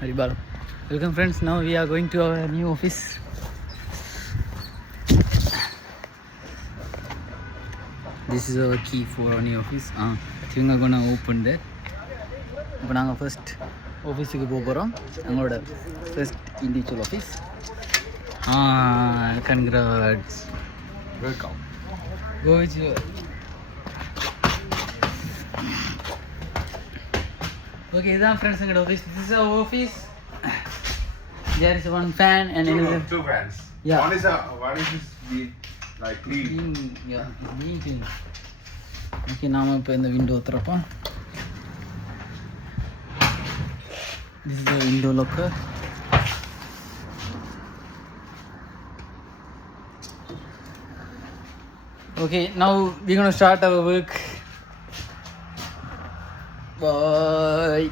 Haribar. Welcome friends, now we are going to our new office. This is our key for our new office. I think I'm gonna open that. But our first office is our first individual office. Congrats. Welcome. Go with you. Okay, then friends, in office. This is our office. There is one fan and another. Two fans. Yeah. One is this like clean. Yeah, clean. Okay, now I'm in the window. This is the window locker. Okay, now we're gonna start our work. Bye.